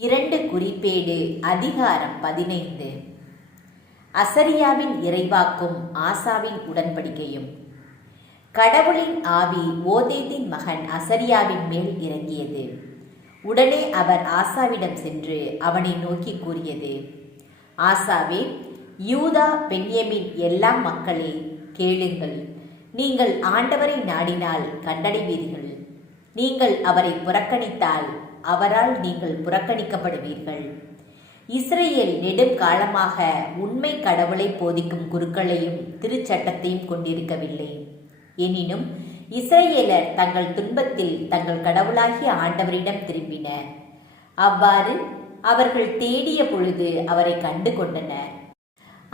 2 குறிப்பேடு அதிகாரம் 15. அசரியாவின் இறைவாக்கும் ஆசாவின் உடன்படிக்கையும். கடவுளின் ஆவி ஓதேதின் மகன் அசரியாவின் மேல் இறங்கியது. உடனே அவர் ஆசாவிடம் சென்று அவனை நோக்கி கூறியது: ஆசாவே, யூதா பென்யமீன் எல்லா மக்களே, கேளுங்கள். நீங்கள் ஆண்டவரை நாடினால் கண்டடைவீர்கள். நீங்கள் அவரை புறக்கணித்தால் அவரால் நீங்கள் புறக்கணிக்கப்படுவீர்கள். இஸ்ரேல் நெடும் காலமாக உண்மை கடவுளை போதிக்கும் குருக்களையும் திருச்சட்டத்தையும் கொண்டிருக்கவில்லை. எனினும் இஸ்ரேலர் தங்கள் துன்பத்தில் தங்கள் கடவுளாகிய ஆண்டவரிடம் திரும்பினர். அவ்வாறு அவர்கள் தேடிய பொழுது அவரை கண்டு கொண்டனர்.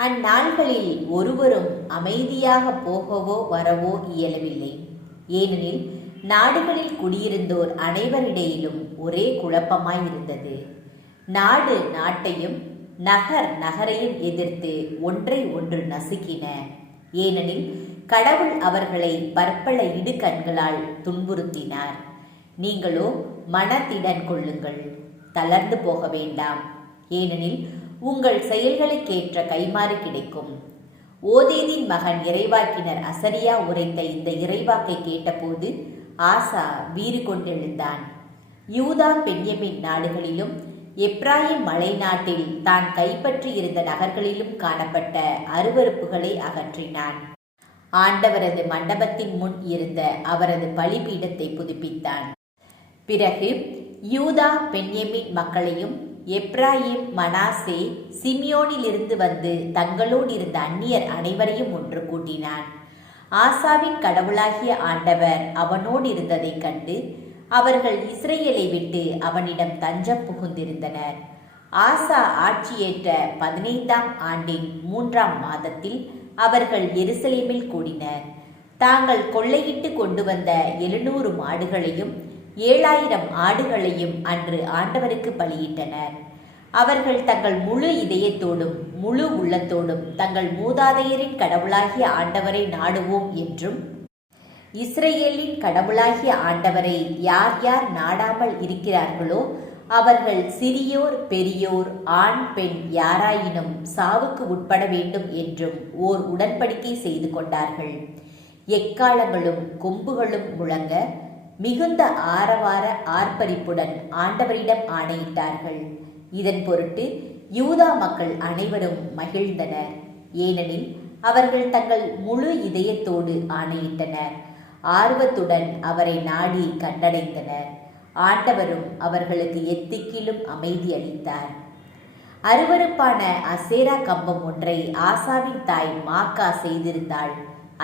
அந்நாள்களில் ஒருவரும் அமைதியாக போகவோ வரவோ இயலவில்லை. ஏனெனில் நாடுகளில் குடியிருந்தோர் அனைவரிடையிலும் ஒரே குழப்பமாயிருந்தது. நாடு நாட்டையும் நகர் நகரையும் எதிர்த்து ஒன்றை ஒன்று நசுக்கின. ஏனெனில் கடவுள் அவர்களை பற்பல இடுகண்களால் துன்புறுத்தினார். நீங்களோ மனத்திடன் கொள்ளுங்கள், தளர்ந்து போக வேண்டாம். ஏனெனில் உங்கள் செயல்களுக்கேற்ற கைமாறு கிடைக்கும். ஓதேதின் மகன் இறைவாக்கினர் அசரியா உரைத்த இந்த இறைவாக்கை கேட்டபோது ஆசா வீறு கொண்டெழுந்தான். யூதா பென்யமீன் நாடுகளிலும் எப்ராயிம் மலை நாட்டில் தான் கைப்பற்றி இருந்த நகர்களிலும் காணப்பட்ட அருவருப்புகளை அகற்றினான். ஆண்டவரது மண்டபத்தின் முன் இருந்த அவரது பலிபீடத்தை புதுப்பித்தான். பிறகு யூதா பென்யமீன் மக்களையும் எப்ராயிம், மனாசே, சிமியோனிலிருந்து வந்து தங்களோடு இருந்த அந்நியர் அனைவரையும் ஒன்று கூட்டினான். ஆசாவின் கடவுளாகிய ஆண்டவர் அவனோடு இருந்ததைக் கண்டு அவர்கள் இஸ்ரேலை விட்டு அவனிடம் தஞ்சம் புகுந்திருந்தனர். ஆசா ஆட்சியேற்ற 15ஆம் ஆண்டின் 3ஆம் மாதத்தில் அவர்கள் எருசலேமில் கூடினர். தாங்கள் கொள்ளையிட்டு கொண்டு வந்த 700 மாடுகளையும் 7000 ஆடுகளையும் அன்று ஆண்டவருக்கு பலியிட்டனர். அவர்கள் தங்கள் முழு இதயத்தோடும் முழு உள்ளத்தோடும் தங்கள் மூதாதையரின் கடவுளாகிய ஆண்டவரை நாடுவோம் என்றும், இஸ்ரேலின் கடவுளாகிய ஆண்டவரை யார் யார் நாடாமல் இருக்கிறார்களோ அவர்கள் சிறியோர் பெரியோர் ஆண் பெண் யாராயினும் சாவுக்கு உட்பட வேண்டும் என்றும் ஓர் உடன்படிக்கை செய்து கொண்டார்கள். எக்காலங்களும் கொம்புகளும் முழங்க மிகுந்த ஆரவார ஆர்ப்பரிப்புடன் ஆண்டவரிடம் ஆணையிட்டார்கள். இதன் பொருட்டு யூதா மக்கள் அனைவரும் மகிழ்ந்தனர். ஏனெனில் அவர்கள் தங்கள் முழு இதயத்தோடு ஆணையிட்டனர். ஆர்வத்துடன் அவரை நாடி கண்டடைந்தனர். ஆண்டவரும் அவர்களுக்கு எத்திக்கிலும் அமைதி அளித்தார். அருவருப்பான அசேரா கம்பம் ஒன்றை ஆசாவின் தாய் மாக்கா செய்திருந்தாள்.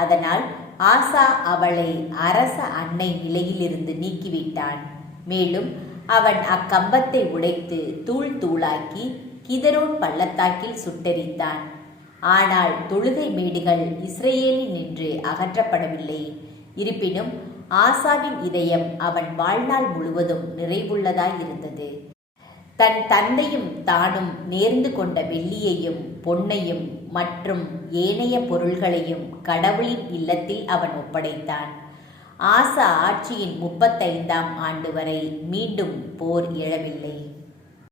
அதனால் ஆசா அவளை அரச அன்னை நிலையிலிருந்து நீக்கிவிட்டான். மேலும் அவன் அக்கம்பத்தை உடைத்து தூள் தூளாக்கி கிதரோன் பள்ளத்தாக்கில் சுட்டெரித்தான். ஆனால் தொழுகை மேடுகள் இஸ்ரேலில் நின்று அகற்றப்படவில்லை. இருப்பினும் ஆசாவின் இதயம் அவன் வாழ்நாள் முழுவதும் நிறைவுள்ளதாயிருந்தது. தன் தந்தையும் தானும் நேர்ந்து கொண்ட வெள்ளியையும் பொன்னையும் மற்றும் ஏனைய பொருள்களையும் கடவுளின் இல்லத்தில் அவன் ஒப்படைத்தான். ஆசா ஆட்சியின் 35ஆம் ஆண்டு வரை மீண்டும் போர் எழவில்லை.